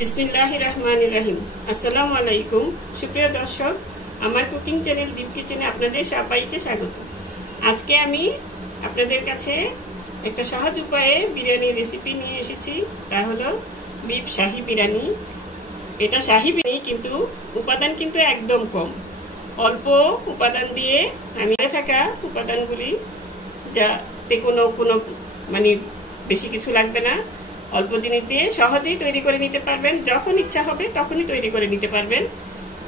বিসমিল্লাহির রহমানির রহিম। আসসালামু আলাইকুম সুপ্রিয় দর্শক, আমার কুকিং চ্যানেল দীপ কিচেনে আপনাদের সবাইকে স্বাগত। আজকে আমি আপনাদের কাছে একটা সহজ উপায়ে বিরিয়ানির রেসিপি নিয়ে এসেছি। তা হলো বিফ শাহি বিরিয়ানি। এটা শাহি বিরিয়ানি, কিন্তু উপাদান কিন্তু একদম কম। অল্প উপাদান দিয়ে আমি থাকা উপাদানগুলি, যাতে কোনো মানে বেশি কিছু লাগবে না, অল্প জিনিস দিয়ে সহজেই তৈরি করে নিতে পারবেন। যখন ইচ্ছা হবে তখনই তৈরি করে নিতে পারবেন।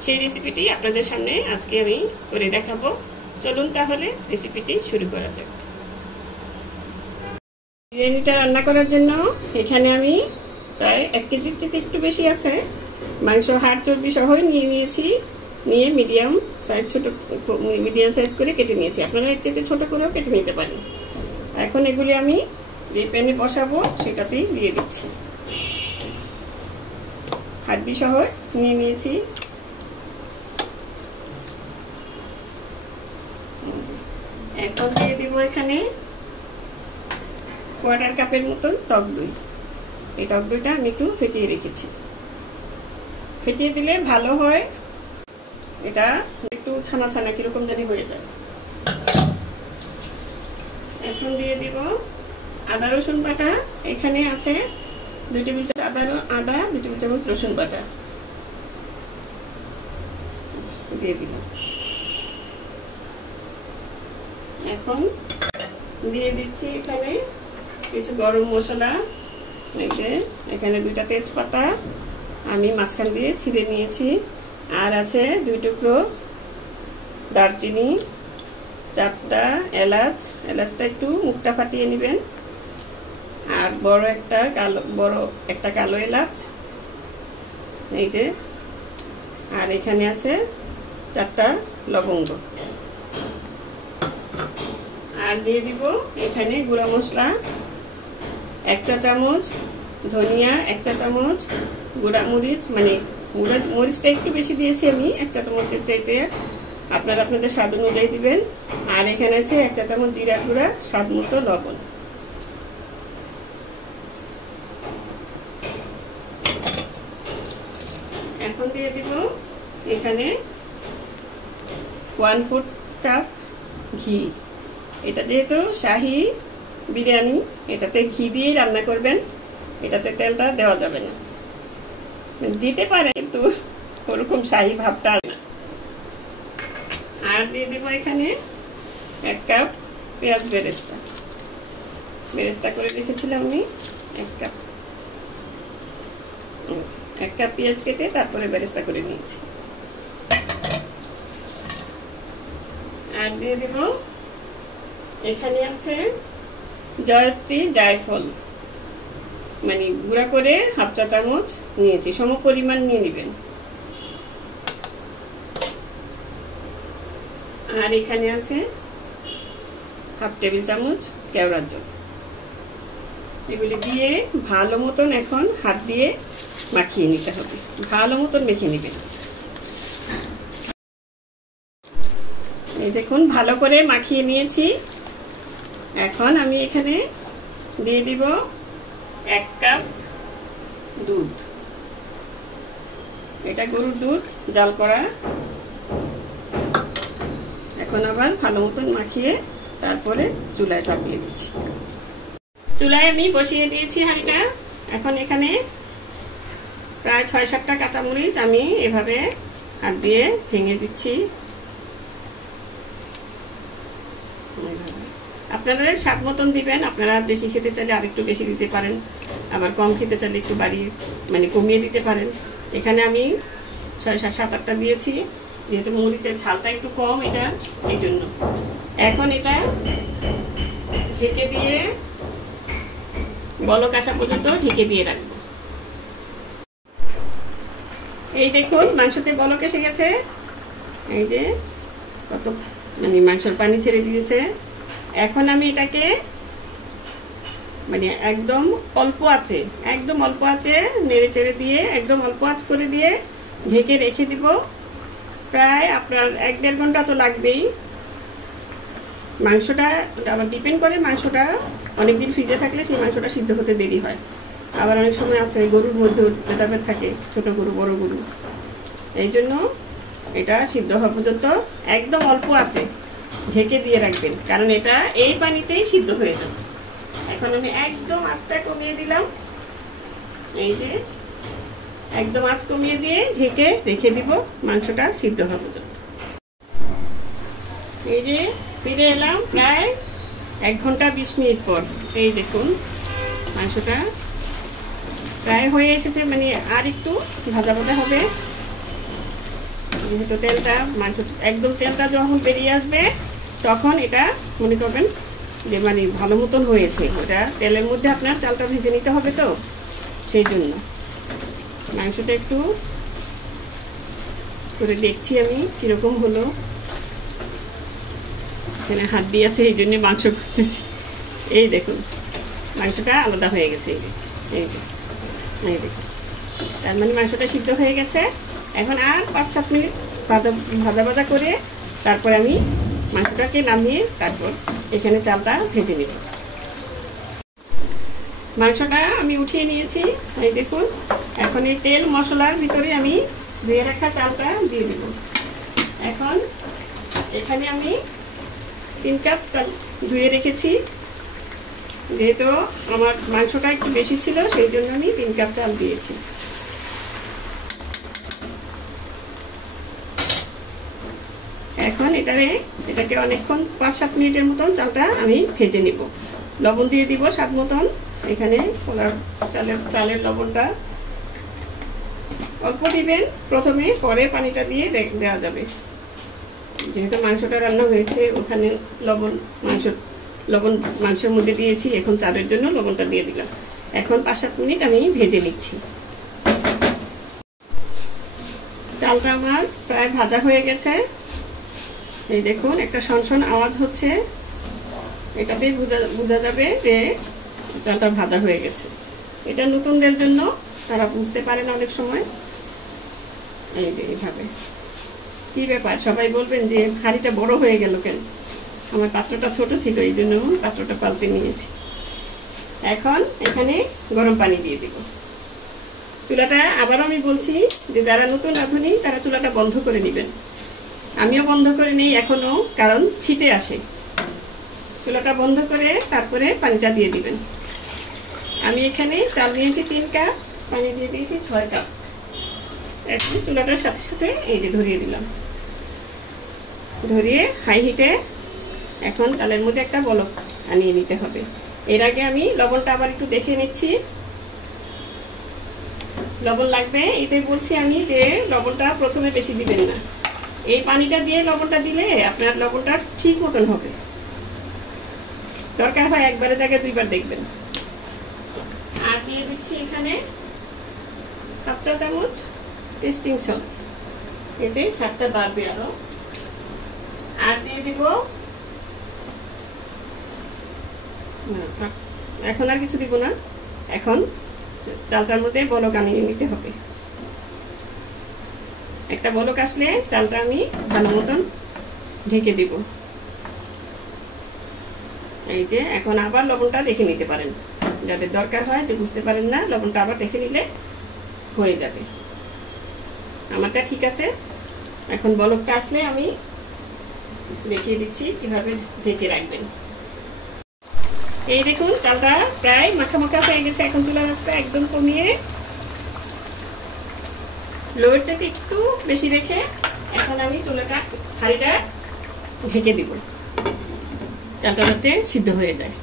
সেই রেসিপিটি আপনাদের সামনে আজকে আমি করে দেখাবো। চলুন তাহলে রেসিপিটি শুরু করা যাক। বিরিয়ানিটা রান্না করার জন্য এখানে আমি প্রায় 1 কেজির চেয়ে একটু বেশি আছে মাংস, হাড় চর্বি সহই নিয়ে নিয়েছি। নিয়ে মিডিয়াম সাইজ করে কেটে নিয়েছি। আপনারা এর চেয়ে ছোট করেও কেটে নিতে পারেন। এখন এগুলি আমি যে প্যানে বসাবো সেটাতেই দিয়ে দিচ্ছি। হাড্ডি সহ নিয়ে নিয়েছি। এখন দিয়ে দিব এখানে 1/4 কাপের মতন টক দই। এই টক দইটা আমি একটু ফেটিয়ে রেখেছি। ফেটিয়ে দিলে ভালো হয়, এটা একটু ছানা ছানা কিরকম জানি হয়ে যায়। এখন দিয়ে দিব আদা রসুন বাটা। এখানে আছে 2 টেবিল চামচ আদা, 2 টেবিল চামচ রসুন বাটা দিয়ে দিলাম। এখন দিয়ে দিচ্ছি এখানে কিছু গরম মশলা। এখানে 2টা তেজপাতা আমি মাঝখান দিয়ে ছিঁড়ে নিয়েছি। আর আছে 2 টুকরো দারচিনি, 4টা এলাচ। এলাচটা একটু মুখটা ফাটিয়ে নেবেন। আর বড় একটা কালো এলাচ, এই যে। আর এখানে আছে 4টা লবঙ্গ। আর দিয়ে দিব এখানে গুঁড়া মশলা 1 চা চামচ, ধনিয়া 1 চা চামচ, গুঁড়া মরিচ, মানে মরিচটা একটু বেশি দিয়েছি আমি 1 চা চামচের চাইতে। আপনারা আপনাদের স্বাদ অনুযায়ী দিবেন। আর এখানে আছে 1 চা চামচ জিরা গুঁড়া, স্বাদ মতো লবণ। এখন দিয়ে দিব এখানে 1/4 কাপ ঘি। এটা যেহেতু শাহি বিরিয়ানি, এটাতে ঘি দিয়েই রান্না করবেন। এটাতে তেলটা দেওয়া যাবে না। দিতে পারে, কিন্তু ওরকম শাহি ভাবটা না। আর দিয়ে দিব এখানে 1 কাপ পেঁয়াজ বেরেস্তা করে রেখেছিলাম আমি। 1 কাপ পেঁয়াজ কেটে তারপরে বেরেস্তা করে নিয়েছি। আর দিয়ে দিব এখানে আছে জয়ত্রী জায়ফল, মানে গুঁড়া করে 1/2 চা চামচ নিয়েছি। সম পরিমাণ নিয়ে নেবেন। আর এখানে আছে 1/2 টেবিল চামচ কেওড়ার জল। এগুলি দিয়ে ভালো মতন এখন হাত দিয়ে মাখিয়ে নিতে হবে। ভালো মতন মেখে নেবেন। এই দেখুন, ভালো করে মাখিয়ে নিয়েছি। এখন আমি এখানে দিয়ে দিব 1 কাপ দুধ। এটা গরুর দুধ, জাল করা। এখন আবার ভালো মতন মাখিয়ে তারপরে চুলায় চাপিয়ে দিচ্ছি। চুলায় আমি বসিয়ে দিয়েছি হাঁড়িটা। এখন এখানে প্রায় 6-7টা কাঁচামরিচ আমি এভাবে হাত দিয়ে ভেঙে দিচ্ছি। আপনাদের স্বাদ মতন দিবেন। আপনারা বেশি খেতে চাইলে আরেকটু বেশি দিতে পারেন, আবার কম খেতে চাইলে একটু বাড়িয়ে কমিয়ে দিতে পারেন। এখানে আমি 6-7-8টা দিয়েছি, যেহেতু মরিচের ঝালটা একটু কম, এটা এই জন্য। এখন এটা ঢেকে দিয়ে বলক আসা পর্যন্ত ঢেকে দিয়ে রাখবো। এই দেখুন, মাংসতে বলক এসে গেছে। এই যে কত মাংসের পানি ছেড়ে দিয়েছে। এখন আমি এটাকে একদম অল্প আছে নেড়ে চেড়ে দিয়ে একদম অল্প আঁচ করে দিয়ে ঢেকে রেখে দিব। প্রায় আপনার 1-1.5 ঘন্টা তো লাগবেই। মাংসটা আবার ডিপেন্ড করে, মাংসটা অনেকদিন ফ্রিজে থাকলে সেই মাংসটা সিদ্ধ হতে দেরি হয়। আবার অনেক সময় আছে গরুর মধ্যে ভেদাভেদ থাকে, ছোট গরু বড় গরু, এই জন্য এটা সিদ্ধ হওয়া পর্যন্ত একদম অল্প আছে ঢেকে দিয়ে রাখবেন, কারণ এটা এই পানিতেই সিদ্ধ হয়ে যাবে। এখন আমি একদম আঁচটা কমিয়ে দিলাম, এই যে একদম আঁচ কমিয়ে দিয়ে ঢেকে রেখে দিব মাংসটা সিদ্ধ হওয়া পর্যন্ত। এই যে ফিরে এলাম প্রায় 1 ঘন্টা 20 মিনিট পর। এই দেখুন মাংসটা প্রায় হয়ে এসেছে, মানে আর একটু ভাজা ভাজা হবে, যেহেতু তেলটা মাংস একদম তেলটা যখন বেরিয়ে আসবে তখন এটা মনে করবেন যে মানে ভালো মতন হয়েছে। ওটা তেলের মধ্যে আপনার চালটা ভেজে নিতে হবে, তো সেই জন্য মাংসটা একটু করে দেখছি আমি কীরকম হলো। এখানে হাত দিয়ে আছে এই জন্যে মাংস খুঁজতেছি। এই দেখুন মাংসটা আলাদা হয়ে গেছে, এই দেখুন, তার মানে মাংসটা সিদ্ধ হয়ে গেছে। এখন আর 5-7 মিনিট ভাজা ভাজা করে তারপর আমি মাংসটাকে নামিয়ে তারপর এখানে চালটা ভেজে নেব। মাংসটা আমি উঠিয়ে নিয়েছি, এই দেখুন। এখন এই তেল মশলার ভিতরে আমি ধুয়ে রাখা চালটা দিয়ে দেব। এখন এখানে আমি 3 কাপ চাল ধুয়ে রেখেছি, যেহেতু আমার মাংসটা একটু বেশি ছিল সেই জন্য আমি 3 কাপ চাল দিয়েছি। এখন এটাকে অনেকক্ষণ 5-7 মিনিটের মতন চালটা আমি ভেজে নিব। লবণ দিয়ে দিব স্বাদ মতন। এখানে চালের লবণটা অল্প দিবেন প্রথমে, পরে পানিটা দিয়ে দেওয়া যাবে। যেহেতু মাংসটা রান্না হয়েছে ওখানে লবণ মাংসের মধ্যে দিয়েছি, এখন চালের জন্য লবণটা দিয়ে দিলাম। এখন 5-7 মিনিট আমি ভেজে নিচ্ছি। চালটা আমার প্রায় ভাজা হয়ে গেছে, এই দেখুন একটা শনশন আওয়াজ হচ্ছে, এটাতেই বোঝা যাবে যে চালটা ভাজা হয়ে গেছে। এটা নতুনদের জন্য, তারা বুঝতে পারে না অনেক সময়। এই যে এইভাবে, কি ব্যাপার সবাই বলবেন যে হাঁড়িটা বড় হয়ে গেল কেন? আমার পাত্রটা ছোট ছিল এই জন্য পাত্রটা পাল্টে নিয়েছি। এখন এখানে গরম পানি দিয়ে দিব। চুলাটা আবারও আমি বলছি যে যারা নতুন রাঁধুনি তারা চুলাটা বন্ধ করে নেবেন। আমিও বন্ধ করে নিই এখনো, কারণ ছিটে আসে। চুলাটা বন্ধ করে তারপরে পানিটা দিয়ে দিবেন। আমি এখানে চাল নিয়েছি 3 কাপ, পানি দিয়ে দিয়েছি 6 কাপ। এখন চুলাটার সাথে সাথে এই যে ধরিয়ে দিলাম, ধরিয়ে হাই হিটে এখন চালের মধ্যে একটা বলক আনিয়ে নিতে হবে। এর আগে আমি লবণটা আবার একটু দেখে নিচ্ছি। লবণ লাগবে, এটাই বলছি আমি যে লবণটা প্রথমে বেশি দিবেন না। এই পানিটা দিয়ে লবণটা দিলে আপনার লবণটা ঠিক মতন হবে। দরকার হয় একবারের জায়গায় 2 বার দেখবেন। আর দিয়ে দিচ্ছি এখানে 1 চা চামচ টেস্টিং সল্ট, এতে স্বাদটা বাড়বে আরো। আর দিয়ে দিব, এখন আর কিছু দিব না। এখন চালটার মধ্যে বলক আনিয়ে নিতে হবে। একটা বলক আসলে চালটা আমি ভালো মতন ঢেকে দিব। এই যে এখন আবার লবণটা দেখে নিতে পারেন, যাদের দরকার হয় যে বুঝতে পারেন না, লবণটা আবার দেখে নিলে হয়ে যাবে। আমারটা ঠিক আছে। এখন বলকটা আসলে আমি দেখিয়ে দিচ্ছি কিভাবে ঢেকে রাখবেন। এই দেখুন চালটা প্রায় মাখা মাখা হয়ে গেছে। এখন চুলার আঁচটা একদম কমিয়ে লোয়ের চাইতে একটু বেশি রেখে এখন আমি হাঁড়িটা ঢেকে দিব, চালটা যাতে সিদ্ধ হয়ে যায়।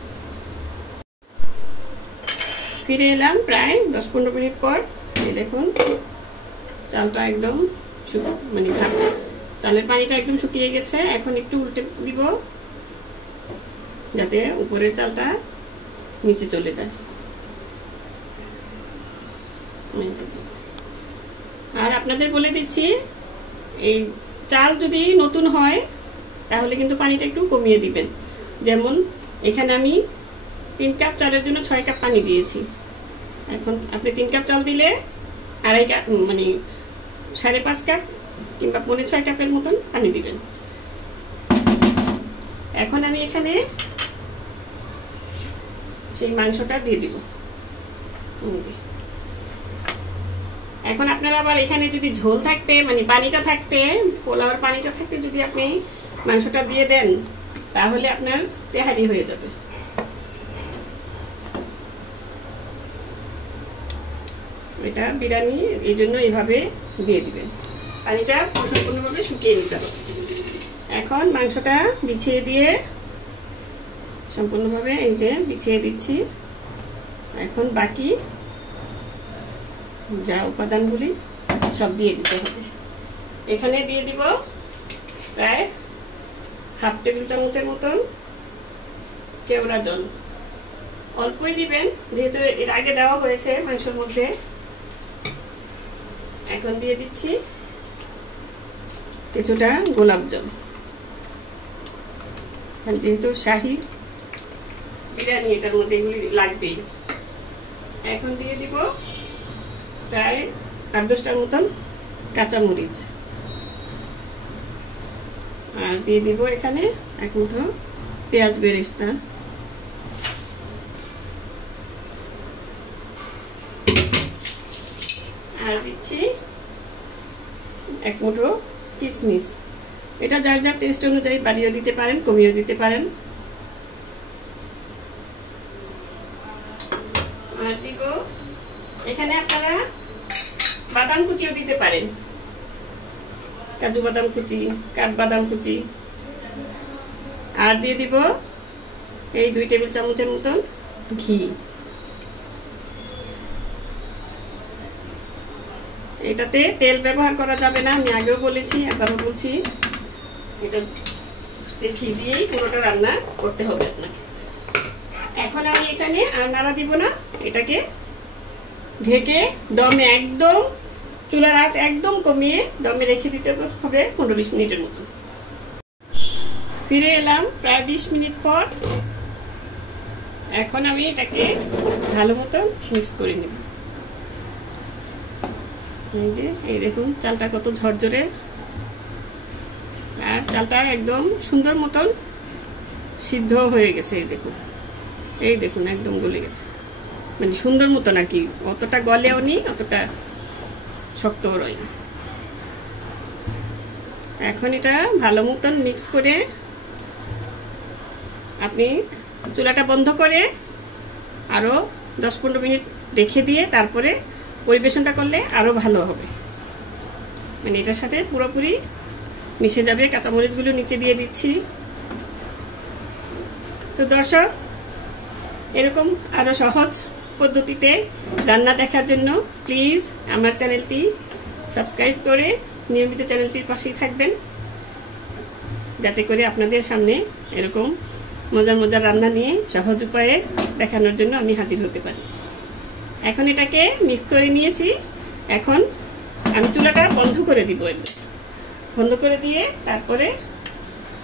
ফিরে এলাম প্রায় 10-15 মিনিট পর। এই দেখুন চালটা একদম মানে চালের পানিটা একদম শুকিয়ে গেছে। এখন একটু উল্টে দিব যাতে উপরের চালটা নিচে চলে যায়। আর আপনাদের বলে দিচ্ছি, এই চাল যদি নতুন হয় তাহলে কিন্তু পানিটা একটু কমিয়ে দিবেন। যেমন এখানে আমি 3 কাপ চালের জন্য 6 কাপ পানি দিয়েছি। এখন আপনি 3 কাপ চাল দিলে 2.5 কাপ মানে 5.5 কাপ কিংবা 6.5 কাপের মতন পানি দিবেন। এখন আমি এখানে সেই মাংসটা দিয়ে দিব। এখন আপনারা আবার এখানে যদি ঝোল থাকতে মানে পানিটা থাকতে, পোলাওয়ের পানিটা থাকতে যদি আপনি মাংসটা দিয়ে দেন তাহলে আপনার তেহারি হয়ে যাবে। এটা বিরিয়ানি, এই জন্য এইভাবে দিয়ে দিবেন। পানিটা সম্পূর্ণভাবে শুকিয়ে নিতে হবে। এখন মাংসটা বিছিয়ে দিয়ে সম্পূর্ণভাবে এই যে বিছিয়ে দিচ্ছি। এখন বাকি যা উপাদানগুলি সব দিয়ে দিতে হবে। এখানে দিয়ে দিব প্রায় হাফ টেবিল চামচের মতন কেওড়া জল। অল্পই দিবেন যেহেতু এর আগে দেওয়া হয়েছে মাংসের মধ্যে। এখন দিয়ে দিচ্ছি কিছুটা গোলাপ জল, যেহেতু শাহী বিরিয়ানি এটার মধ্যে এগুলি লাগবেই। এখন দিয়ে দিব প্রায় 8-10টার মতন কাঁচামরিচ, আর দিয়ে দিব এখানে 1 মুঠো পেঁয়াজ বেরেস্তা, আর দিচ্ছি 1 মুঠো কিশমিশ। এটা যার যার টেস্ট অনুযায়ী বাড়িয়ে দিতে পারেন, কমিয়ে দিতে পারেন। আর দিব এখানে আপনারা বাদাম কুচিও দিতে পারেন, কাজু বাদাম কুচি, কাঠবাদাম কুচি। আর দিয়ে দিব এই 2 টেবিল চামচের মতন ঘি। এটাতে তেল ব্যবহার করা যাবে না, আমি আগেও বলেছি, আবারও বলছি, এটা ঘি দিয়েই পুরোটা রান্না করতে হবে আপনাকে। এখন আমি এখানে আর নাড়া দিব না, এটাকে ঢেকে দমে একদম চুলার আঁচ একদম কমিয়ে দমে রেখে দিতে হবে 15-20 মিনিটের মতো। ফিরে এলাম প্রায় 20 মিনিট পর। এখন আমি এটাকে ভালো মতো মিক্স করে নেব। এই যে এই দেখুন চালটা কত ঝরঝরে, আর চালটা একদম সুন্দর মতন সিদ্ধ হয়ে গেছে। এই দেখুন একদম গলে গেছে, মানে সুন্দর মতন আর কি, অতটা গলেও নি অতটা শক্তও রয় না। এখন এটা ভালো মতন মিক্স করে আপনি চুলাটা বন্ধ করে আরো 10-15 মিনিট রেখে দিয়ে তারপরে পরিবেশনটা করলে আরো ভালো হবে, মানে এটার সাথে পুরোপুরি মিশে যাবে। কাঁচামরিচগুলো নিচে দিয়ে দিচ্ছি। তো দর্শক, এরকম আরো সহজ পদ্ধতিতে রান্না দেখার জন্য প্লিজ আমার চ্যানেলটি সাবস্ক্রাইব করে নিয়মিত চ্যানেলটির পাশেই থাকবেন, যাতে করে আপনাদের সামনে এরকম মজার মজার রান্না নিয়ে সহজ উপায়ে দেখানোর জন্য আমি হাজির হতে পারি। এখন এটাকে মিক্স করে নিয়েছি। এখন আমি চুলাটা বন্ধ করে দিব, বন্ধ করে দিয়ে তারপরে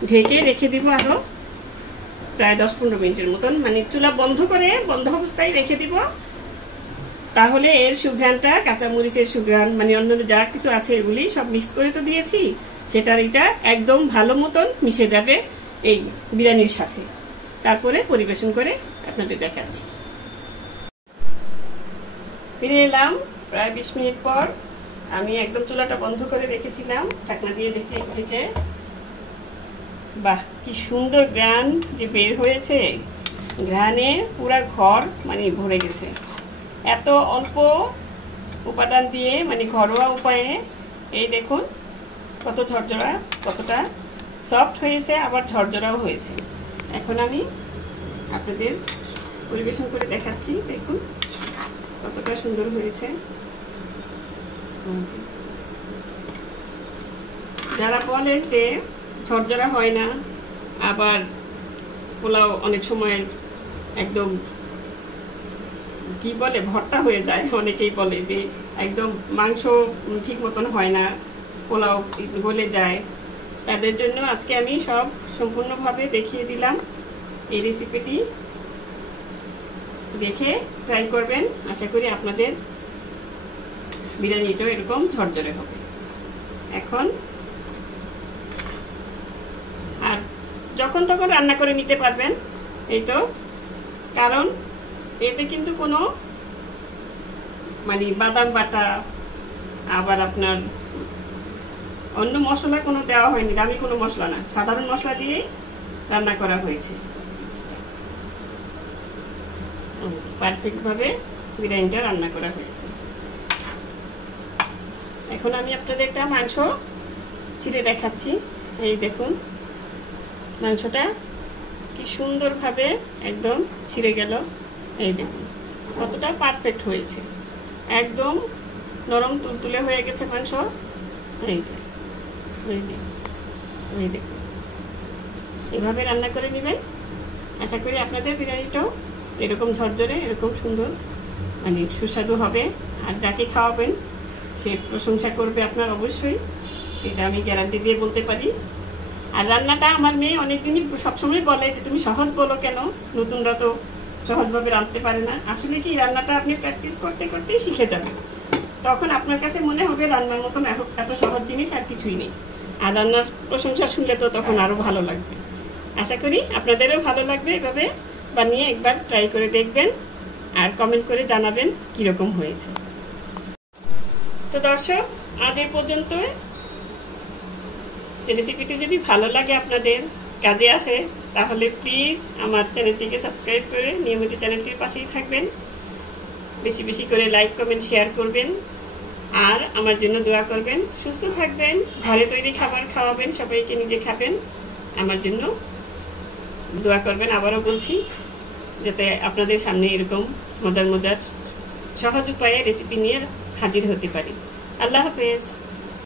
ঢেকে রেখে দিব আরো প্রায় 10-15 মিনিটের মতন, মানে চুলা বন্ধ করে বন্ধ অবস্থায় রেখে দিব। তাহলে এর সুঘ্রাণটা, কাঁচামরিচের সুঘ্রাণ, মানে অন্য যা কিছু আছে এগুলি সব মিক্স করে তো দিয়েছি, সেটার এটা একদম ভালো মতন মিশে যাবে এই বিরিয়ানির সাথে। তারপরে পরিবেশন করে আপনাদের দেখাচ্ছি। ফিরে এলাম প্রায় 20 মিনিট পর। আমি একদম চুলাটা বন্ধ করে রেখেছিলাম, ঢাকনা দিয়ে ঢেকে। বাহ, কি সুন্দর ঘ্রাণ যে বের হয়েছে, ঘ্রাণে পুরা ঘর মানে ভরে গেছে। এত অল্প উপাদান দিয়ে, মানে ঘরোয়া উপায়ে এই দেখুন কত ঝরঝরা, কতটা সফট হয়েছে, আবার ঝরঝরাও হয়েছে। এখন আমি আপনাদের পরিবেশন করে দেখাচ্ছি, দেখুন কতটা সুন্দর হয়েছে। যারা বলেন যে ঝরঝরা হয় না, আবার পোলাও অনেক সময় একদম কি বলে ভর্তা হয়ে যায়, অনেকেই বলে যে একদম মাংস ঠিক মতন হয় না, পোলাও গলে যায়, তাদের জন্য আজকে আমি সব সম্পূর্ণভাবে দেখিয়ে দিলাম। এই রেসিপিটি দেখে ট্রাই করবেন, আশা করি আপনাদের বিরিয়ানিটাও এরকম ঝরঝরে হবে। এখন আর যখন তখন রান্না করে নিতে পারবেন, এই তো, কারণ এতে কিন্তু কোনো মানে বাদাম বাটা, আবার আপনার অন্য মশলা কোনো দেওয়া হয়নি, দামি কোনো মশলা না, সাধারণ মশলা দিয়ে রান্না করা হয়েছে। পারফেক্টভাবে বিরিয়ানিটা রান্না করা হয়েছে। এখন আমি আপনাদের একটা মাংস ছিঁড়ে দেখাচ্ছি। এই দেখুন মাংসটা কি সুন্দরভাবে একদম ছিঁড়ে গেল। এই দেখুন কতটা পারফেক্ট হয়েছে, একদম নরম তুলতুলে হয়ে গেছে মাংস। এই যে এই দেখুন, এভাবে রান্না করে নেবেন। আশা করি আপনাদের বিরিয়ানিটাও এরকম ঝরঝরে, এরকম সুন্দর, মানে সুস্বাদু হবে। আর যাকে খাওয়াবেন সে প্রশংসা করবে আপনার, অবশ্যই, এটা আমি গ্যারান্টি দিয়ে বলতে পারি। আর রান্নাটা আমার মেয়ে অনেকদিনই সবসময় বলে যে তুমি সহজ বলো কেন, নতুনরা তো সহজভাবে রাঁধতে পারে না। আসলে কি, রান্নাটা আপনি প্র্যাকটিস করতে করতেই শিখে যাবেন, তখন আপনার কাছে মনে হবে রান্নার মতন এত সহজ জিনিস আর কিছুই নেই। আর রান্নার প্রশংসা শুনলে তো তখন আরও ভালো লাগবে। আশা করি আপনাদেরও ভালো লাগবে। এভাবে বানিয়ে একবার ট্রাই করে দেখবেন আর কমেন্ট করে জানাবেন কীরকম হয়েছে। তো দর্শক, আজ এই পর্যন্ত। যে রেসিপিটি যদি ভালো লাগে, আপনাদের কাজে আসে, তাহলে প্লিজ আমার চ্যানেলটিকে সাবস্ক্রাইব করে নিয়মিত চ্যানেলটির পাশেই থাকবেন। বেশি বেশি করে লাইক, কমেন্ট, শেয়ার করবেন আর আমার জন্য দোয়া করবেন। সুস্থ থাকবেন, ঘরে তৈরি খাবার খাওয়াবেন সবাইকে, নিজে খাবেন, আমার জন্য দোয়া করবেন। আবারও বলছি, যাতে আপনাদের সামনে এরকম মজার মজার সহজ উপায়ে রেসিপি নিয়ে হাজির হতে পারি। আল্লাহ হাফেজ।